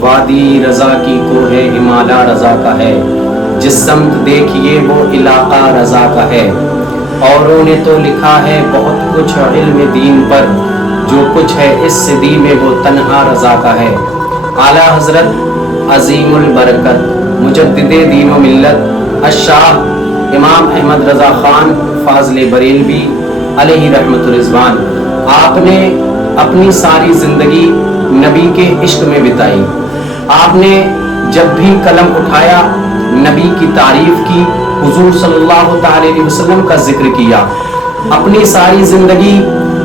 وادی رضا کی کوہ ہمالا رضا کا ہے، جس سمت دیکھیے وہ علاقہ رضا کا ہے۔ اوروں نے تو لکھا ہے بہت کچھ علم دین پر، جو کچھ ہے اس صدی میں وہ تنہا رضا کا ہے۔ اعلیٰ حضرت عظیم البرکت مجدد دین و ملت الشاہ امام احمد رضا خان فاضل بریلوی علیہ رحمت الرضوان، آپ نے اپنی ساری زندگی نبی کے عشق میں بتائی۔ آپ نے جب بھی قلم اٹھایا نبی کی تعریف کی، حضور صلی اللہ تعالی علیہ وسلم کا ذکر کیا۔ اپنی ساری زندگی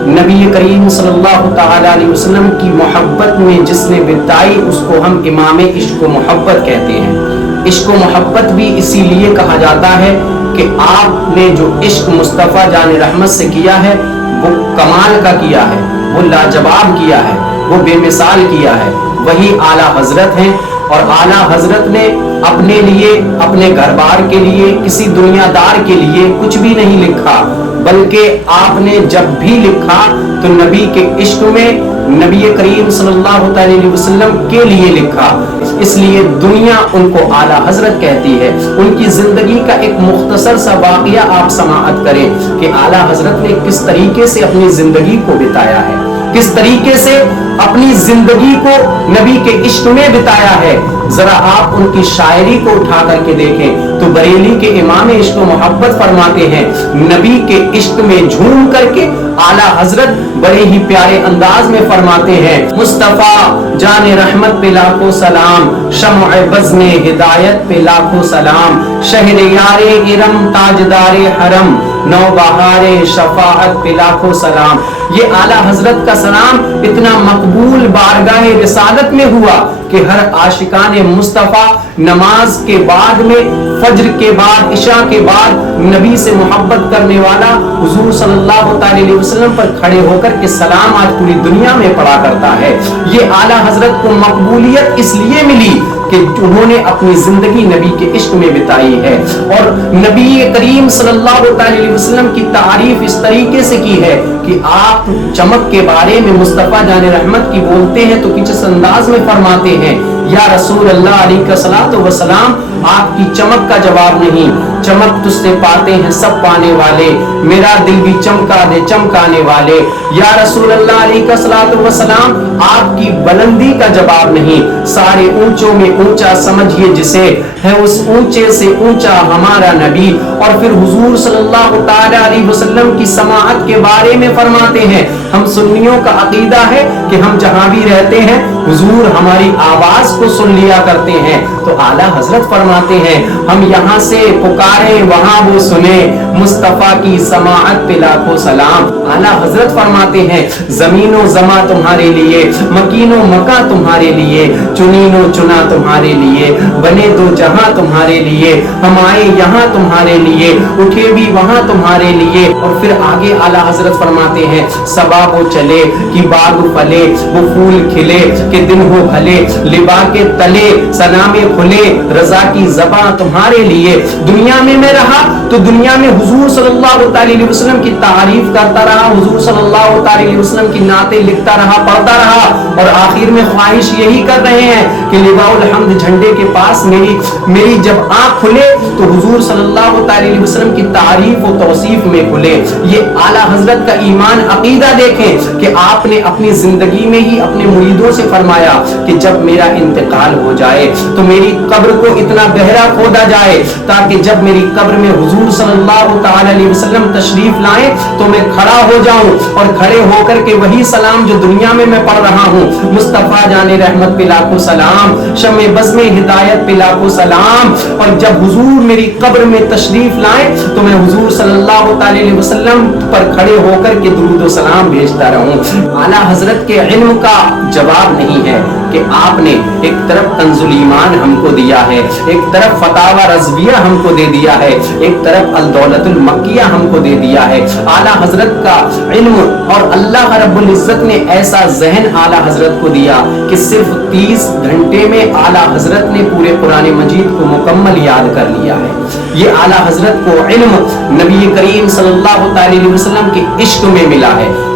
نبی کریم صلی اللہ تعالی علیہ وسلم کی محبت میں جس نے بتائی اس کو ہم امام عشق و محبت کہتے ہیں۔ عشق و محبت بھی اسی لیے کہا جاتا ہے کہ آپ نے جو عشق مصطفیٰ جان رحمت سے کیا ہے وہ کمال کا کیا ہے، وہ لاجواب کیا ہے، وہ بے مثال کیا ہے، وہی اعلیٰ حضرت ہیں۔ اور اعلیٰ حضرت نے اپنے لیے، اپنے گھر بار کے لیے، کسی دنیا دار کے لیے کچھ بھی نہیں لکھا، بلکہ آپ نے جب بھی لکھا تو نبی کے عشق میں نبی کریم صلی اللہ علیہ وسلم کے لیے لکھا۔ اس لیے دنیا ان کو اعلیٰ حضرت کہتی ہے۔ ان کی زندگی کا ایک مختصر سا واقعہ آپ سماعت کریں کہ اعلیٰ حضرت نے کس طریقے سے اپنی زندگی کو بتایا ہے، کس طریقے سے اپنی زندگی کو نبی کے عشق میں بتایا ہے۔ ذرا آپ ان کی شاعری کو اٹھا کر کے دیکھیں تو بریلی کے امام عشق و محبت فرماتے ہیں، نبی کے عشق میں جھوم کر کے اعلیٰ حضرت بڑے ہی پیارے انداز میں فرماتے ہیں، مصطفیٰ جان رحمت پہ لاکھوں سلام، شمع بزم ہدایت پہ لاکھوں سلام، شہریار ارم تاجدار حرم، نو بہار شفاعت پہ لاکھوں سلام۔ یہ اعلیٰ حضرت کا سلام اتنا مقبول بارگاہ رسالت میں ہوا کہ ہر عاشقان مصطفیٰ نماز کے بعد میں، فجر کے بعد، عشاء کے بعد نبی سے محبت کرنے والا حضور صلی اللہ تعالی علیہ وسلم پر کھڑے ہو کر کے سلام آج پوری دنیا میں پڑھا کرتا ہے۔ یہ اعلیٰ حضرت کو مقبولیت اس لیے ملی کہ انہوں نے اپنی زندگی نبی کے عشق میں بتائی ہے، اور نبی کریم صلی اللہ علیہ وسلم کی تعریف اس طریقے سے کی ہے کہ آپ چمک کے بارے میں مصطفیٰ جان رحمت کی بولتے ہیں تو کس انداز میں فرماتے ہیں، یا رسول اللہ علیہ کا صلاۃ و سلام، آپ کی چمک کا جواب نہیں، چمک تجھ سے پاتے ہیں سب پانے والے، میرا دل بھی چمکا دے چمکانے والے۔ یا رسول اللہ علیہ کا صلاۃ و سلام، آپ کی بلندی کا جواب نہیں، سارے اونچوں میں اونچا سمجھیے جسے، ہے اس اونچے سے اونچا ہمارا نبی۔ اور پھر حضور صلی اللہ تعالی علیہ وسلم کی سماعت کے بارے میں فرماتے ہیں، ہم سنیوں کا عقیدہ ہے کہ ہم جہاں بھی رہتے ہیں حضور ہماری آواز کو سن لیا کرتے ہیں، تو اعلیٰ حضرت فرماتے ہیں ہم یہاں سے پکاریں وہاں وہ سنے، مصطفیٰ کی سماعت پہ لاکھوں سلام۔ اعلیٰ حضرت فرماتے ہیں زمین و زماں تمہارے لیے، مکین و مکاں تمہارے لیے، چنین و چنا تمہارے لیے، بنے دو جہاں تمہارے لیے، ہم آئے یہاں تمہارے لیے، اٹھے بھی وہاں تمہارے لیے۔ اور پھر آگے اعلیٰ حضرت فرماتے ہیں صبا وہ چلے کہ باغ پھلے، وہ پھول کھلے کہ دن ہو بھلے، لبا کے تلے سلام کھلے، رضا کی زباں تمہارے لیے۔ دنیا میں میں رہا تو دنیا میں حضور صلی اللہ تعالی علیہ وسلم کی تعریف کرتا رہا، حضور صلی اللہ تعالی علیہ وسلم کی نعتیں لکھتا رہا، پڑھتا رہا، اور آخر میں خواہش یہی کر رہے ہیں کہ لواء الحمد جھنڈے کے پاس میری جب آنکھ کھلے تو حضور صلی اللہ تعالی علیہ وسلم کی تعریف و توصیف میں کھلے۔ یہ اعلیٰ حضرت کا ایمان عقیدہ دیکھیں کہ آپ نے اپنی زندگی میں ہی اپنے مریدوں سے فرمایا کہ جب میرا انتقال ہو جائے تو میری قبر کو اتنا گہرا کھودا جائے تاکہ جب میری قبر میں حضور صلی اللہ تعالی علیہ وسلم تشریف لائیں تو میں کھڑا ہو جاؤں، اور کھڑے ہو کر کے وہی سلام جو دنیا میں پڑھ رہا ہوں، مصطفیٰ جان رحمت پہ لاکھوں سلام، شمع بزم ہدایت پہ لاکھوں سلام، اور جب حضور میری قبر میں تشریف لائیں تو میں حضور صلی اللہ تعالی علیہ وسلم پر کھڑے ہو کر کے درود و سلام بھیجتا رہوں۔ اعلیٰ حضرت کے علم کا جواب نہیں ہے کہ آپ نے ایک طرف کنز الایمان ہم کو دیا ہے، ایک طرف فتاوی رضویہ ہم کو دے دیا ہے، ایک طرف الدولت المکیہ ہم کو دے دیا ہے۔ اعلیٰ حضرت کا علم، اور اللہ رب العزت نے ایسا ذہن اعلیٰ حضرت کو دیا کہ صرف 30 گھنٹے میں اعلیٰ حضرت نے پورے قرآن مجید کو مکمل یاد کر لیا ہے۔ یہ اعلیٰ حضرت کو علم نبی کریم صلی اللہ تعالی علیہ وسلم کے عشق میں ملا ہے۔